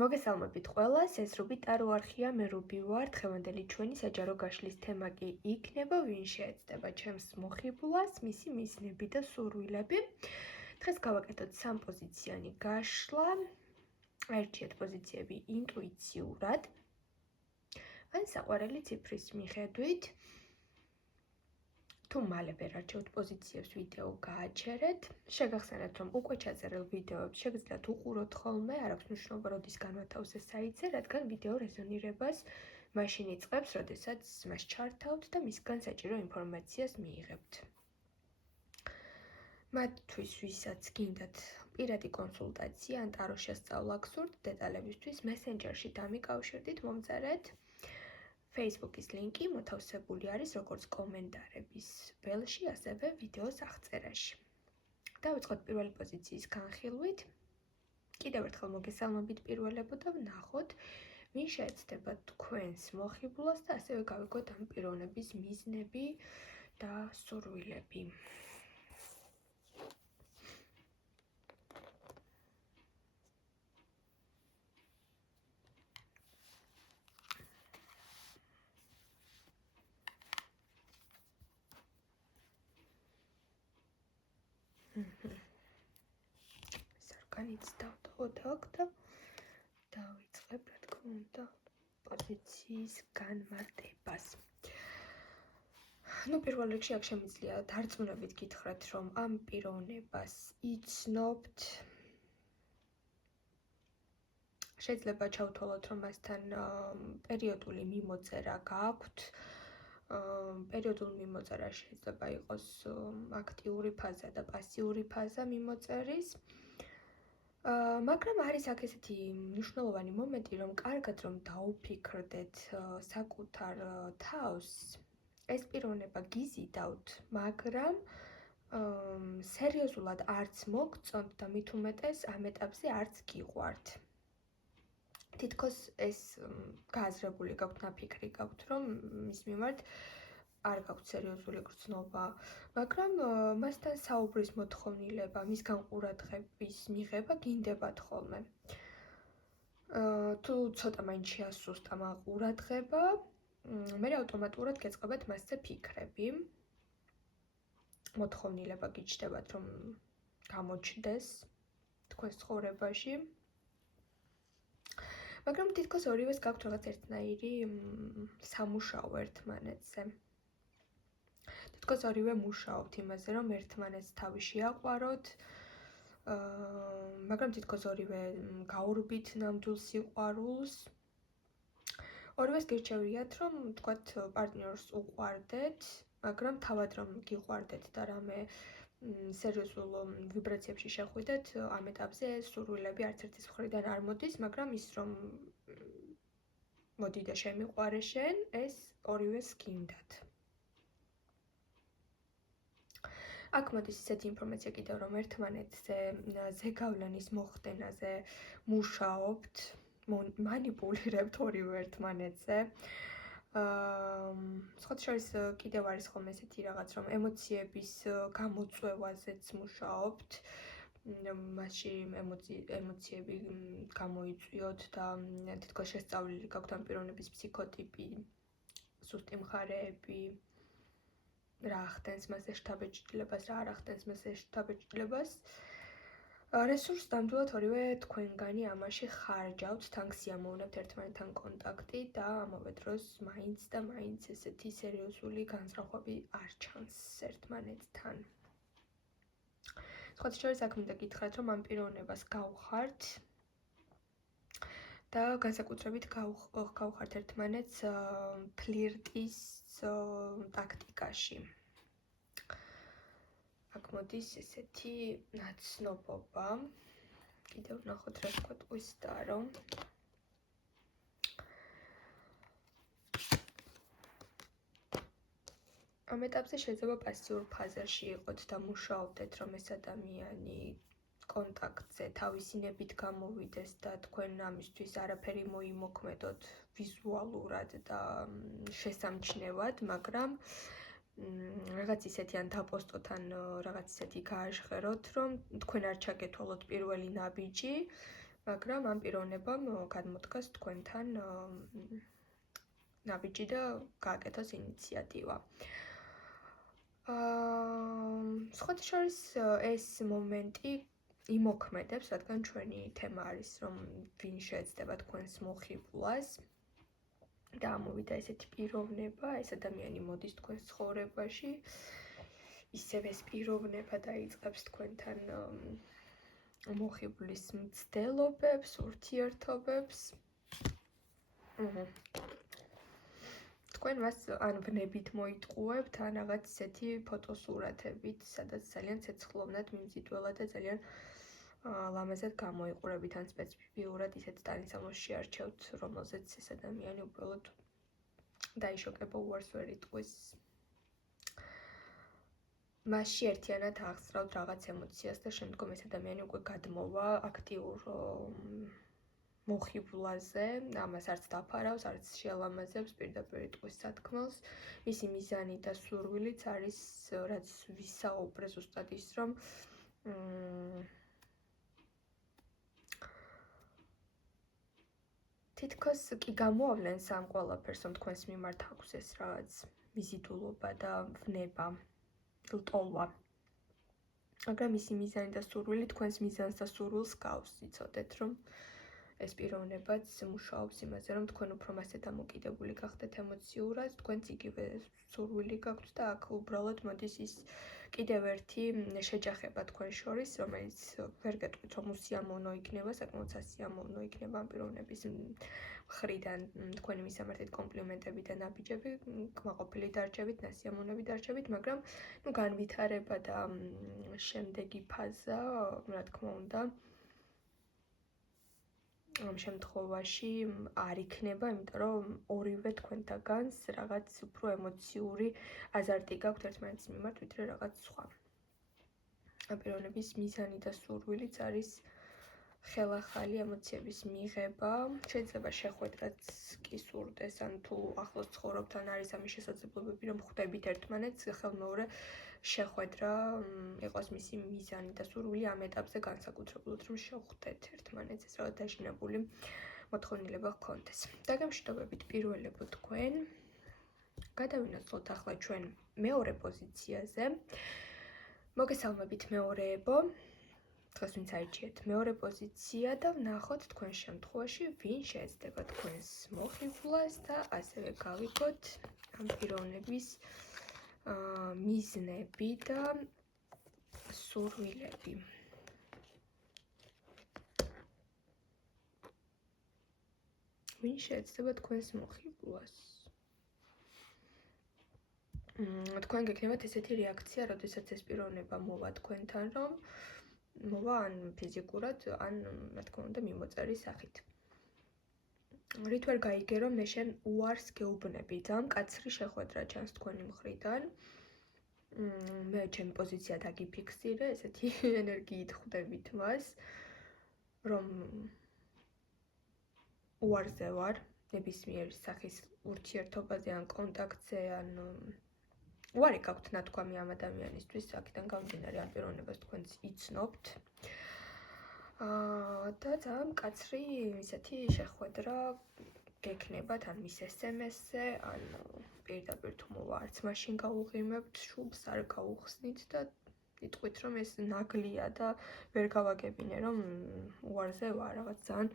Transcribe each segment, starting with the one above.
მოგესალმებით ყველას, ეს რუბი ტარო არხია, მე რუბი ვარ. დღევანდელი ჩვენი საჯარო გაშლის თემა კი იქნება ვინ შეეცდება ჩემს მოხიბლას, მისი მიზნები და სურვილები. დღეს გავაკეთოთ სამპოზიციანი გაშლა. აირჩიეთ პოზიციები ინტუიციურად. ან საყვარელი ციფრის მიხედვით. თუ მალე ვერ არჩევთ პოზიციებს, ვიდეო გააჩერეთ. შეგახსენებთ, რომ უკვე ჩაწერილ ვიდეოებს შეგიძლიათ უყუროთ ხოლმე, არ აქვს მნიშვნელობა, როდის განვათავსე საიტზე, რადგან ვიდეო რეზონირებას მაშინ იწყებს, როდესაც მას ჩართავთ და მისგან საჭირო ინფორმაციას მიიღებთ. მათთვის, ვისაც გინდათ პირადი კონსულტაცია ან ტარო შესწავლა გსურთ, დეტალებისთვის მესენჯერში დამიკავშირდით, მომწერეთ. Facebook-ის ლინკი მოთავსებული არის როგორც კომენტარების ველში, ასევე ვიდეოს აღწერაში. დავიწყოთ პირველი პოზიციის განხილვით. კიდევ ერთხელ მოგესალმებით პირველებო და ვნახოთ, ვინ შეეცდება თქვენს მოხიბლას და ასევე გავიგოთ ამ პიროვნების მიზნები და სურვილები. სარკანიც დავთხოვოთ აქ და დავიწყებ, რა თქმა უნდა, პოზიციის განმარტებას. პირველ რიგში აქ შემიძლია დარწმუნებით გითხრათ, რომ ამ პიროვნებას იცნობთ. შეიძლება ჩავთვალოთ, რომ მასთან პერიოდული მიმოწერა გააქვთ. პერიოდულ მიმოწერა შეიძლება იყოს აქტიური ფაზა და პასიური ფაზა მიმოწერის. მაგრამ არის აქ ესეთი მნიშვნელოვანი მომენტი, რომ კარგად რომ დაუფიქრდეთ საკუთარ თავს, ეს პიროვნება გიზიდავთ, მაგრამ სერიოზულად არც მოგწონთ და მით უმეტეს ამ ეტაპზე არც გიყვართ. თითქოს ეს გააზრებული გაქვთ, ნაფიქრი გაქვთ, რომ მის მიმართ არ გაქვთ სერიოზული გრძნობა, მაგრამ მასთან საუბრის მოთხოვნილება, მისგან ყურადღების მიღება გინდებათ ხოლმე. თუ ცოტა მაინც შეასუსტა ამ ყურადღება, მე ავტომატურად გეწყობათ მასზე ფიქრები. მოთხოვნილება გიჩნდებათ, რომ გამოჩნდეს თქვენს ცხოვრებაში. მაგრამ თითქოს ორივეს გაქვთ რაღაც ერთნაირი სამუშაო ერთმანეთზე. თითქოს ორივე მუშაობთ იმაზე, რომ ერთმანეთს თავი შეაყვაროთ, მაგრამ თითქოს ორივე გაურბით ნამდვილ სიყვარულს. ორივეს გირჩევიათ, რომ თქვათ პარტნიორს უყვარდეთ, მაგრამ თავად რომ გიყვარდეთ და რამე სერიოზულ ვიბრაციებში შეხვიდეთ, ამ ეტაპზე სურვილები არც ერთის მხრიდან არ მოდის, მაგრამ ის რომ მოდი და შემიყვარე შენ, ეს ორივეს გინდათ. აქ მოდის ისეთი ინფორმაცია კიდევ, რომ ერთმანეთზე ზეგავლენის მოხდენაზე მუშაობთ, მანიპულირებთ ორივე ერთმანეთზე. სხვა შორის კიდევ არის ხოლმე ესეთი რაღაც, რომ ემოციების გამოწვევაზეც მუშაობთ. მასში ემოციები გამოიწვიოთ და თითქოს შესწავლილი გაქვთ ამ პიროვნების ფსიქოტიპი, სუსტი მხარეები. რა ახდენს მასზე შთაბეჭდილებას, რა არ ახდენს მასზე შთაბეჭდილებას. რესურსს ნამდვილად ორივე თქვენგანი ამაში ხარჯავთ, თან გსიამოვნებთ ერთმანეთთან კონტაქტი და ამავე დროს მაინც და მაინც ესეთი სერიოზული განზრახვები არ ჩანს ერთმანეთთან. სხვა შორის აქ მინდა გითხრათ, რომ ამ პიროვნებას გავხართ და განსაკუთრებით გავხართ ერთმანეთს ფლირტის ტაქტიკაში. აქ მოდის ესეთი ნაცნობობა. კიდევ ვნახოთ, რა თქვა ტყვის ტარო. ამ ეტაპზე შეიძლება პასიურ ფაზაში იყოთ და მუშაობდეთ, რომ ეს ადამიანი კონტაქტზე თავისინებით გამოვიდეს და თქვენ ამისთვის არაფერი მოიმოქმედოთ ვიზუალურად და შესამჩნევად, მაგრამ რაღაც ისეთი ან დაპოსტოთ ან რაღაც ისეთი გააჟღეროთ, რომ თქვენ არ ჩაგეთვალოთ პირველი ნაბიჯი, მაგრამ ამ პიროვნებამ გადმოდგას თქვენთან ნაბიჯი და გააკეთოს ინიციატივა. სხვათა შორის ეს მომენტი იმოქმედებს, რადგან ჩვენი თემა არის, რომ ვინ შეეცდება თქვენს მოხიბლას და ამოვიდა ესეთი პიროვნება, ეს ადამიანი მოდის თქვენს ცხოვრებაში, ისევ ეს პიროვნება დაიწყებს თქვენთან მოხიბლის მცდელობებს, ურთიერთობებს. თქვენ მას ან ვნებით მოიტყუებთ, ან რაღაც ისეთი ფოტოსურათებით, სადაც ძალიან ცეცხლოვნად მიმზიდველად და ძალიან ლამაზად გამოიყურებით, ან სპეციფიურად ისეთ სტანისამოს შეარჩევთ, რომელზეც ეს ადამიანი უბრალოდ დაიშოკება, უარს ვერ იტყვის. მასში ერთიანად აღსწრავთ რაღაც ემოციას და შემდგომ ეს ადამიანი უკვე გადმოვა აქტიურ მოხიბლაზე, ამას არც დაფარავს, არც შეალამაზებს, პირდაპირ იტყვის სათქმელს. მისი მიზანი და სურვილიც არის, რაც ვისაუბრე ზუსტად ის, რომ თითქოს კი გამოავლენს ამ ყველაფერს, რომ თქვენს მიმართ აქვს ეს რაღაც მიზიდულობა და ვნება, ლტოლვა. მაგრამ მისი მიზანი და სურვილი თქვენს მიზანს და სურვილს გავს, იცოდეთ, რომ ეს პიროვნებაც მუშაობს იმაზე, რომ თქვენ უფრო მასზე დამოკიდებული გახდეთ ემოციურად, თქვენც იგივე სურვილი გაქვთ და აქ უბრალოდ მოდის ის კიდევ ერთი შეჯახება თქვენ შორის, რომელიც ვერ გეტყვით, რომ უსიამოვნო იქნება, საკმაოდ სასიამოვნო იქნება ამ პიროვნების მხრიდან თქვენი მისამართით კომპლიმენტები და ნაბიჯები, კმაყოფილი დარჩებით, ნასიამოვნები დარჩებით, მაგრამ განვითარება და შემდეგი ფაზა, რა თქმა უნდა, ამ შემთხვევაში არ იქნება, იმიტომ რომ ორივე თქვენთაგანს რაღაც უფრო ემოციური აზარტი გაქვთ ერთმანეთის მიმართ, ვიდრე რაღაც სხვა. ამ პიროვნების მიზანი და სურვილიც არის ხელახალი ემოციების მიღება, შეიძლება შეხვედრაც კი სურდეს, ან თუ ახლოს ცხოვრობთ, ან არის ამის შესაძლებლობები, რომ ხვდებით ერთმანეთს, ხელმეორე შეხვედრა იყოს მისი მიზანი და სურვილი ამ ეტაპზე განსაკუთრებულად, რომ შევხვდეთ ერთმანეთს, ეს რაღაც დაჟინებული მოთხოვნილება ჰქონდეს. დაგემშვიდობებით პირველებო თქვენ. გადავინაცვლოთ ახლა ჩვენ მეორე პოზიციაზე. მოგესალმებით მეორეებო. დღეს ვინც აიჩიეთ მეორე პოზიცია და ვნახოთ თქვენ შემთხვევაში ვინ შეეცდება თქვენს მოხიბლას და ასევე გავიგოთ ამ პიროვნების მიზნები და სურვილები. ვინ შეეცდება თქვენს მოხიბლას? თქვენ გექნებათ ესეთი რეაქცია, როდესაც ეს პიროვნება მოვა თქვენთან, რომ მოვა ან ფიზიკურად, ან რა თქმა უნდა მიმოწერის სახით. რით ვერ გაიგე, რომ მე შენ უარს გეუბნები, ძალიან მკაცრი შეხვედრა ჩანს თქვენი მხრიდან. მე ჩემი პოზიცია დაგიფიქსირე, ესეთი ენერგიით ხვდებით მას, რომ უარზე ვარ, ნებისმიერი სახის ურთიერთობაზე ან კონტაქტზე, ან უარი გაქვთ ნათქვამი ამ ადამიანისთვის, აქედან გამომდინარე ამ პიროვნებას თქვენც იცნობთ. და ძალიან მკაცრი ისეთი შეხვედრა გექნებათ, ან მის SMS-ზე, ან პირდაპირ თუ მოვა, არც მაშინ გაუღიმებთ, შუბს არ გაუხსნით და იტყვით, რომ ეს ნაგლია და ვერ გავაგებინე, რომ უარზე ვარ, რაღაც ძალიან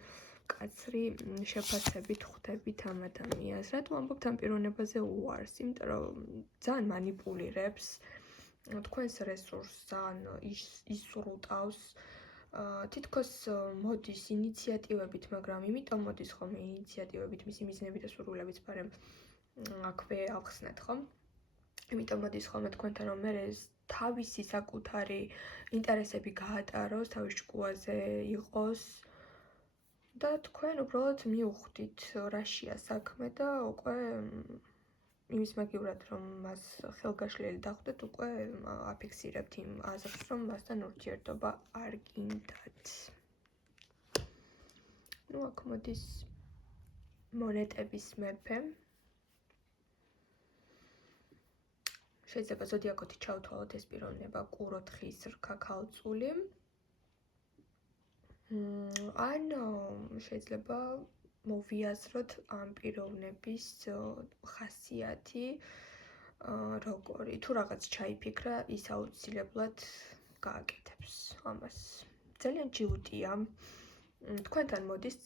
მკაცრი შეფასებით ხვდებით ამ ადამიანს. რატო ამბობთ ამ პიროვნებაზე უარს? იმიტომ რომ ძალიან მანიპულირებს თქვენს რესურსს, ძალიან ისრუტავს, თითქოს მოდის ინიციატივებით, მაგრამ იმიტომ მოდის ხოლმე ინიციატივებით, მისი მიზნები და სურვილებიც პარემ აქვე ავხსნათ, ხო? იმიტომ მოდის ხოლმე თქვენთან, რომ მე თავისი საკუთარი ინტერესები გაატაროს, თავის ჭკუაზე იყოს და თქვენ უბრალოდ მიუხვდით რაშია საქმე და უკვე იმის მაგივრად, რომ მას ხელგაშლილი დახვდეთ, უკვე აფიქსირებთ იმ აზრს, რომ მასთან ურთიერთობა არ გინდათ. აქ მოდის მონეტების მეფე. შეიძლება ზოდიაქოთი ჩავთვალოთ ეს პიროვნება, კუ 4-ის რქა ქალწული. ან შეიძლება მოვიაზროთ ამ პიროვნების ხასიათი, როგორი თუ რაღაც ჩაიფიქრა, ის აუცილებლად გააკეთებს ამას. ძალიან ჯილდია თქვენთან მოდის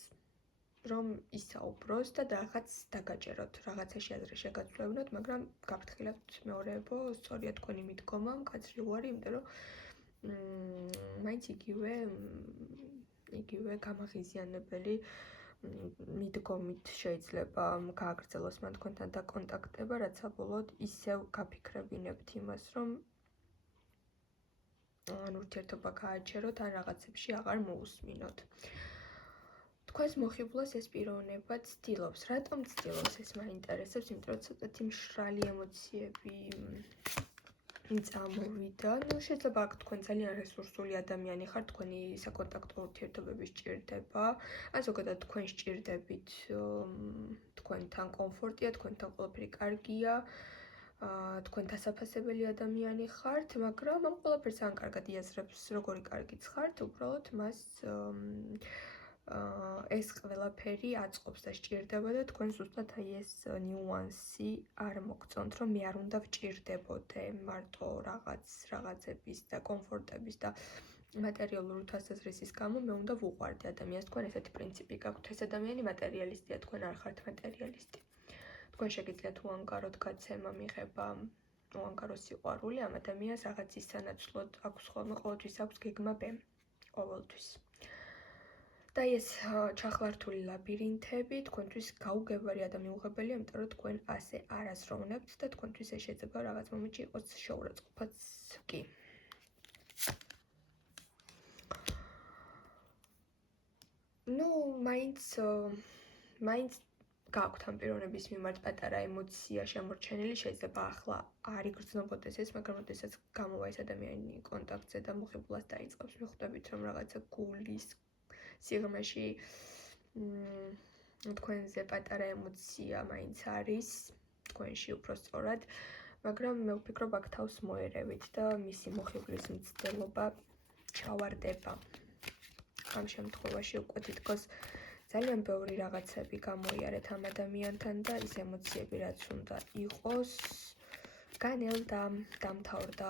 რომ ისაუბროს და რაღაც დაგაჭეროთ, რაღაცაში აზრი შეგაცვლევინოთ, მაგრამ გაფრთხილებთ მეორეებო, სწორია თქვენი მიდგომა, მკაცრი უარი, იმიტომ რომ მაინც იგივე გამაღიზიანებელი მიდგომით შეიძლება გააგრძელოს მან თქვენთან დაკონტაქტება, რაც საბოლოოდ ისევ გაფიქრებინებთ იმას, რომ ან ურთიერთობა გააჩეროთ, ან რაღაცებში აღარ მოусმინოთ. თქვენს მოხიბლას ეს პიროვნება ცდილობს. რატომ ცდილობს ეს მაინტერესებს, იმიტომ რომ ცოტათი მშრალი ემოციები წამოვიდა. შეიძლება აქ თქვენ ძალიან რესურსული ადამიანი ხართ, თქვენი საკონტაქტო ურთიერთობები სჭირდება, ან ზოგადად თქვენ სჭირდებით, თქვენთან კომფორტია, თქვენთან ყველაფერი კარგია, თქვენ დასაფასებელი ადამიანი ხართ, მაგრამ ამ ყველაფერს ან კარგად იაზრებს, როგორი კარგიც ხართ, უბრალოდ მას ეს ყველაფერი აწყობს და სჭირდება და თქვენ ზუსტად აი ეს ნიუანსი არ მოგწონთ, რომ მე არ უნდა ვჭირდებოდე მარტო რაღაცების და კომფორტების და მატერიალური თვალსაზრისის გამო მე უნდა ვუყვარდე ადამიანს. თქვენ ესეთი პრინციპი გაქვთ, ეს ადამიანი მატერიალისტია, თქვენ არ ხართ მატერიალისტი. თქვენ შეგიძლიათ უანგაროდ გაცემა მიღება, უანგარო სიყვარული ამ ადამიანს რაღაცის სანაცვლოდ აქვს ხოლმე, ყოველთვის აქვს გეგმა ბ, ყოველთვის. და ეს ჩახლართული ლაბირინთები თქვენთვის გაუგებარია და მიუღებელია, იმიტომ რომ თქვენ ასე არაზროვნებთ და თქვენთვის ეს შეიძლება რაღაც მომენტში იყოს შეურაცხყოფაც კი. მაინც გაქვთ ამ პიროვნების მიმართ პატარა ემოცია შემორჩენილი, შეიძლება ახლა არ იგრძნობოდეს ეს, მაგრამ როდესაც გამოვა ეს ადამიანი კონტაქტზე და მოხიბლას დაიწყებს, მიხვდებით რომ რაღაცა გულის სიღრმეში თქვენზე პატარა ემოცია მაინც არის, თქვენში უფრო სწორად, მაგრამ მე ვფიქრობ აქ თავს მოერევით და მისი მოხიბლის მცდელობა ჩავარდება. ამ შემთხვევაში უკვე თითქოს ძალიან ბევრი რაღაცები გამოიარეთ ამ ადამიანთან და ის ემოციები რაც უნდა იყოს, განელდა, დამთავრდა.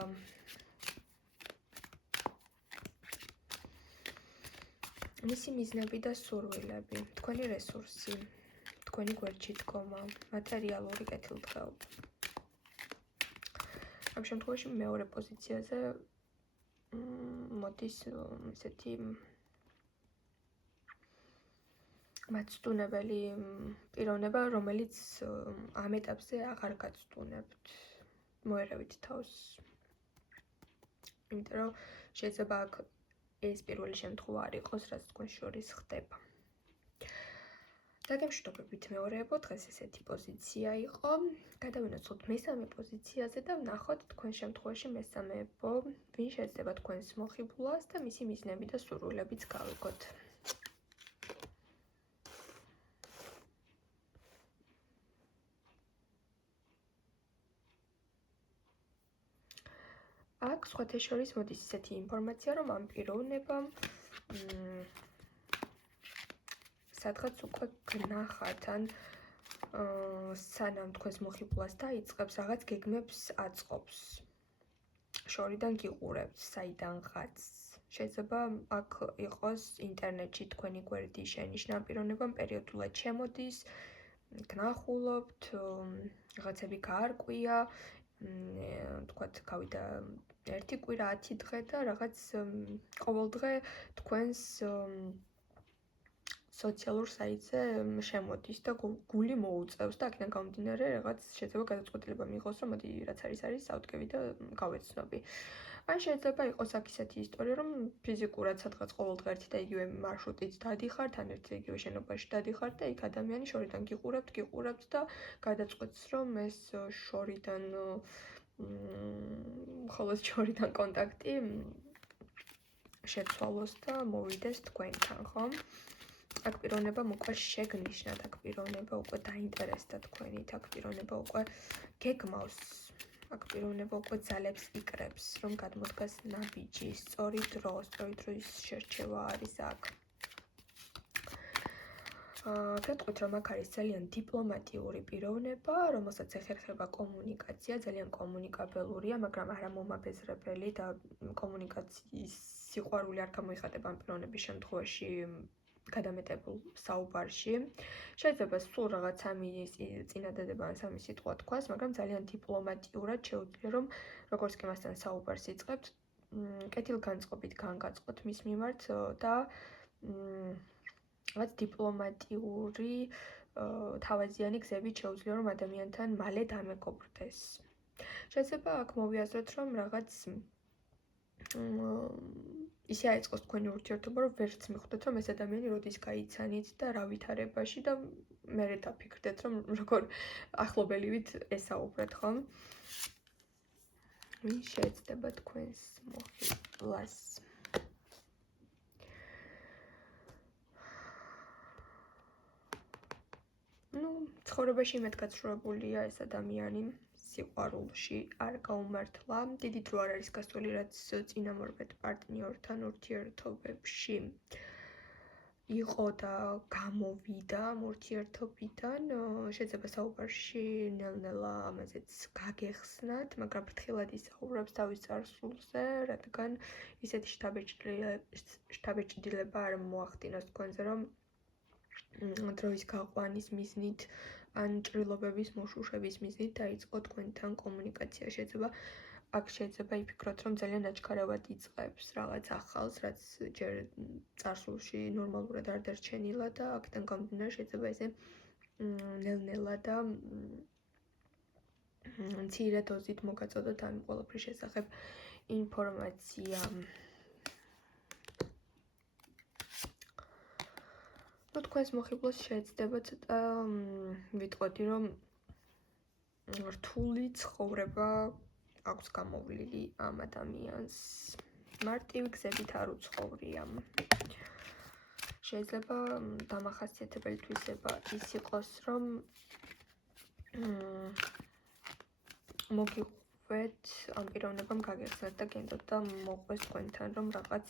მისი მიზნები და სურვილები, თქვენი რესურსი, თქვენი გვერდში დგომა, მატერიალური კეთილდღეობა. ამ შემთხვევაში მეორე პოზიციაზე მოდის ესეთი მაცდუნებელი პიროვნება, რომელიც ამ ეტაპზე აღარ გაცდუნებთ. მოერევით თავს. იმიტომ რომ შეიძლება აქ ეს პირველი შემთხვევა არ იყოს, რაც თქვენ შორის ხდება. დაგემშვიდობებით მეორეებო, დღეს ესეთი პოზიცია იყო. გადავინაცვლოთ მესამე პოზიციაზე და ვნახოთ თქვენ შემთხვევაში მესამეებო, ვინ შეეცდება თქვენს მოხიბლას და მისი მიზნები და სურვილებიც გავიგოთ. აქ სხვათა შორის მოდის ისეთი ინფორმაცია, რომ ამ პიროვნებამ სადღაც უკვე გნახათ, ან სანამ თქვენს მოხიბლას დაიწყებს, რაღაც გეგმებს აწყობს. შორიდან გიყურებთ, საიდანღაც. შეიძლება აქ იყოს ინტერნეტში თქვენი გვერდი შენიშნა ამ პიროვნებამ, პერიოდულად შემოდის, გნახულობთ, რაღაცები გაარკვია, თქვათ გავიდა 1 კვირა, 10 დღე და რაღაც ყოველდღე თქვენს სოციალურ საიტზე შემოდის და გული მოუწევს და აქედან გამომდინარე რაღაც შეიძლება გადაწყვეტილება მიიღოს, რომ მოდი რაც არის ავდგები და გავეცნობი. ან შეიძლება იყოს აქ ისეთი ისტორია, რომ ფიზიკურად სადღაც ყოველდღე ერთი და იგივე მარშრუტით დადიხართ, ან ერთ და იგივე შენობაში დადიხართ და იქ ადამიანი შორიდან გიყურებთ და გადაწყვეტს, რომ ეს შორიდან მხოლოდ შორიდან კონტაქტი შეცვალოს და მოვიდეს თქვენთან, ხო? აქ პიროვნება უკვე შეგნიშნათ, აქ პიროვნება უკვე დაინტერესდა თქვენით, აქ პიროვნება უკვე გეგმავს, აქ პიროვნება უკვე ძალებს იკრებს, რომ გადმოდგას ნაბიჯი, სწორი დრო, სწორი დროის შერჩევა არის აქ. ვეთქვით, რომ აქ არის ძალიან დიპლომატიური პიროვნება, რომელსაც ეხერხება კომუნიკაცია, ძალიან კომუნიკაბელურია, მაგრამ არა მომაბეზრებელი და კომუნიკაციის სიყვარული არ გამოიხატება ამ პიროვნების შემთხვევაში გადამეტებულ საუბარში. შეიძლება სულ რაღაც სამი წინადადება ან სამი სიტყვა თქვას, მაგრამ ძალიან დიპლომატიურად შეუძლია, რომ როგორც კი მასთან საუბარს იწყებთ, კეთილგანწყობით განგაწყოთ მის მიმართ და რაც დიპლომატიური თავაზიანი გზებით შეუძლია, რომ ადამიანთან მალე დამეგობრდეს. შეიძლება აქ მოვიაზროთ, რომ რაღაც ისე აიწყოს თქვენი ურთიერთობა, რომ ვერც მიხვდეთ, რომ ეს ადამიანი როდის გაიცანით და რა ვითარებაში და მერე დაფიქრდეთ, რომ როგორ ახლობელივით ესაუბრეთ, ხო? ვინ შეეცდება თქვენს მოხილვას? ცხოვრებაში მეტგაცრუებულია ეს ადამიანი, სიყვარულში არ გაუმართლა, დიდი დრო არ არის გასული, რაც წინამორბედ პარტნიორთან ურთიერთობებში იყო და გამოვიდა ამ ურთიერთობიდან, შეიძლება საუბარში ნელ-ნელა ამაზეც გაგეხსნათ, მაგრამ ფრთხილად ისაუბრებს თავის წარსულზე, რადგან ისეთი შთაბეჭდილება არ მოახდინოს თქვენზე, რომ დროის გაყვანის მიზნით ან ჭრილობების მოშუშების მიზნით დაიწყო თქვენთან კომუნიკაცია. აქ შეიძლება იფიქროთ, რომ ძალიან აჩქარავად იწყებს რაღაც ახალს, რაც ჯერ წარსულში ნორმალურად არ დარჩენილა და აქედან გამომდინარე შეიძლება ესე ნელ-ნელა და მცირე დოზით მოგაწოდოთ ამ ყველაფრის შესახებ ინფორმაცია. თქვენს მოხიბლას შეეცდება ცოტა ვიტყოდი, რომ რთული ცხოვრება აქვს გამოვლილი ამ ადამიანს. მარტივი გზებით არ უცხოვრია. შეიძლება დამახასიათებელი თვისება ის იყოს, რომ მოგიყვეთ ამ პიროვნებამ გაგეხსნათ და გენდოთ და მოყვეს თქვენთან, რომ რაღაც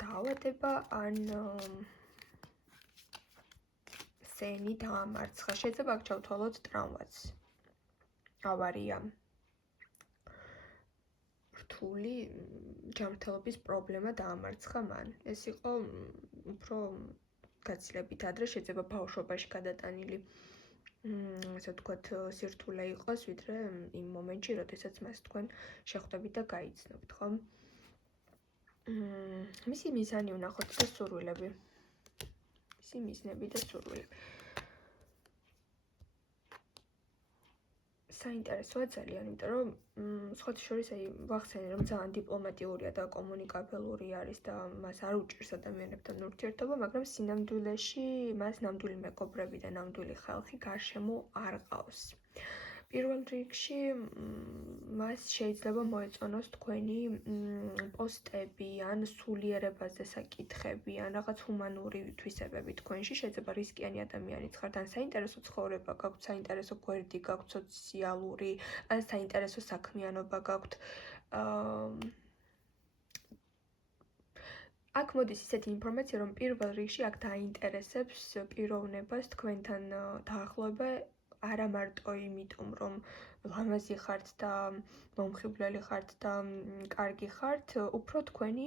დაავადება ან სენი დაამარცხა. შეიძლება აქ ჩავთვალოთ ტრავმაც. ავარია. რთული ჯანმრთელობის პრობლემა დაამარცხა მან. ეს იყო უფრო გაცილებით ადრე, შეიძლება ბავშვობაში გადატანილი ასე ვთქვათ, სირთულე იყოს, ვიდრე იმ მომენტში, როდესაც მას თქვენ შეხვდებით და გაიცნობთ, ხო? მისი მიზანი ვნახოთ და სურვილები. მისი მიზნები და სურვილები. საინტერესოა ძალიან, იმიტომ რომ სხვათა შორის ვახსენე, რომ ძალიან დიპლომატიურია და კომუნიკაბელური არის და მას არ უჭირს ადამიანებთან ურთიერთობა, მაგრამ სინამდვილეში მას ნამდვილი მეგობრები და ნამდვილი ხალხი გარშემო არ ყავს. პირველ რიგში მას შეიძლება მოეწონოს თქვენი პოსტები ან სულიერებაზე საკითხები ან რაღაც ჰუმანური თვისებები თქვენში. შეიძლება რისკიანი ადამიანიც ხართ, ან საინტერესო ცხოვრება გაქვთ, საინტერესო გვერდი გაქვთ, სოციალური, ან საინტერესო საქმიანობა გაქვთ. აქ მოდის ისეთი ინფორმაცია, რომ პირველ რიგში აქ დაინტერესებს პიროვნებას თქვენთან დაახლოება არა მარტო იმიტომ, რომ ლამაზი ხართ და მომხიბვლელი ხართ და კარგი ხართ, უფრო თქვენი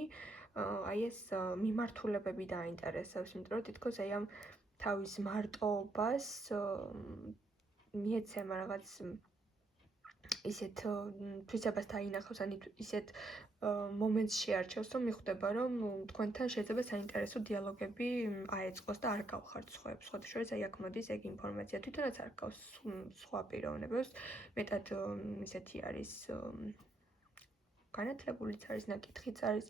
ეს მიმართულებები დაინტერესებს, იმიტომ რომ თითქოს ამ თავის მარტოობას მიეცემა რაღაც ისეთ თვისებას დაინახავს, ან ისეთ მომენტს შეარჩევს, რომ მიხვდება, რომ თქვენთან შეიძლება საინტერესო დიალოგები აეწყოს და არ გავხართ სხვაებს. სხვათა შორის აქ მოდის ეგ ინფორმაცია. თვითონაც არ გავს სხვა პიროვნებებს. მეტად ისეთი არის განათლებულიც არის, ნაკითხიც არის.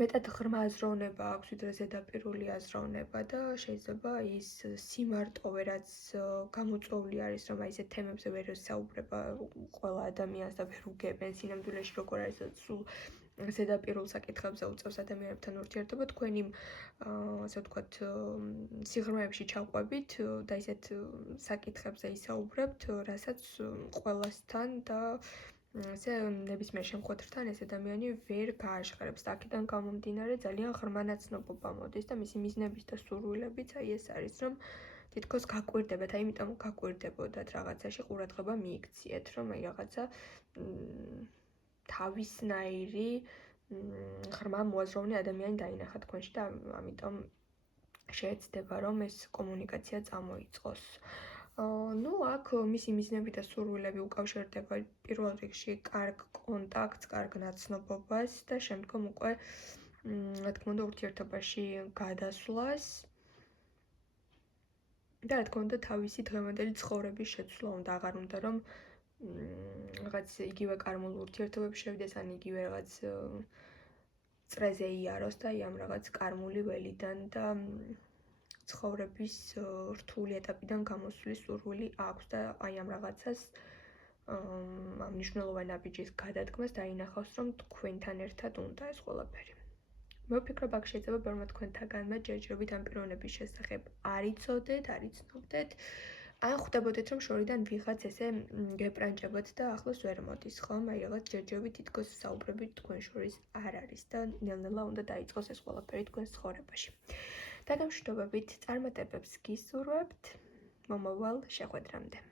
მეტად ღრმა აზროვნება აქვს, ვიდრე ზედაპირული აზროვნება და შეიძლება ის სიმარტოვე, რაც გამოწვეული არის, რომ ესეთ თემებზე ვერ საუბრება ყველა ადამიანს და ვერ უგებენ სინამდვილეში როგორ არის სულ ზედაპირულ საკითხებზე უწევს ადამიანებთან ურთიერთობა, თქვენი ასე ვთქვათ, სიღრმეებში ჩავყვებით და ისეთ საკითხებზე ისაუბრებთ, რასაც ყველასთან და ესე ნებისმიერ შემთხვევაში ეს ადამიანი ვერ გააშხერებს და აქედან გამომდინარე ძალიან ღრმა ნაცნობობა მოდის და მისი მიზნების და სურვილებიც აი ეს არის, რომ თითქოს გაკვირდებათ, აი იმიტომ გაკვირდებოდათ რაღაცაში ყურადღება მიიქციეთ, რომ აი რაღაცა თავისნაირი ღრმა მოაზროვნე ადამიანი დაინახა თქვენში და ამიტომ შეეცდება, რომ ეს კომუნიკაცია წამოიწყოს. Ну, აქ მისი მიზნები და სურვილები უკავშირდება პირველ რიგში კარგ კონტაქტს, კარგ ნაცნობობას და შემდგომ უკვე, რა თქმა უნდა, ურთიერთობაში გადასვლას და რა თქმა უნდა, თავისი დღევანდელი ცხოვრების შეცვლა უნდა, აღარ უნდა რომ რაღაც იგივე კარმულ ურთიერთობებში შევიდეს, ან იგივე რაღაც წრეზე იაროს და ამ რაღაც კარმული ველიდან და ცხოვრების რთული ეტაპიდან გამოსვლის სურვილი აქვს და აი ამ რაღაცას ამ მნიშვნელოვანი ნაბიჯის გადადგმას დაინახავს, რომ თქვენთან ერთად უნდა ეს ყველაფერი. მე ვფიქრობ, აქ შეიძლება ბევრმა თქვენთაგანმა ჯერჯერობით ამ პიროვნების შესახებ არ იცოდეთ, არ იცნობდეთ, ან ხვდებოდეთ, რომ შორიდან ვიღაც ესე გეპრანჭებათ და ახლოს ვერ მოდის, ხომ? აი რაღაც ჯერჯერობით თითქოს საუბრები თქვენ შორის არ არის და ნელ-ნელა უნდა დაიწყოს ეს ყველაფერი თქვენს ცხოვრებაში. დაგემშვიდობებით, წარმატებებს გისურვებთ მომავალ შეხვედრამდე.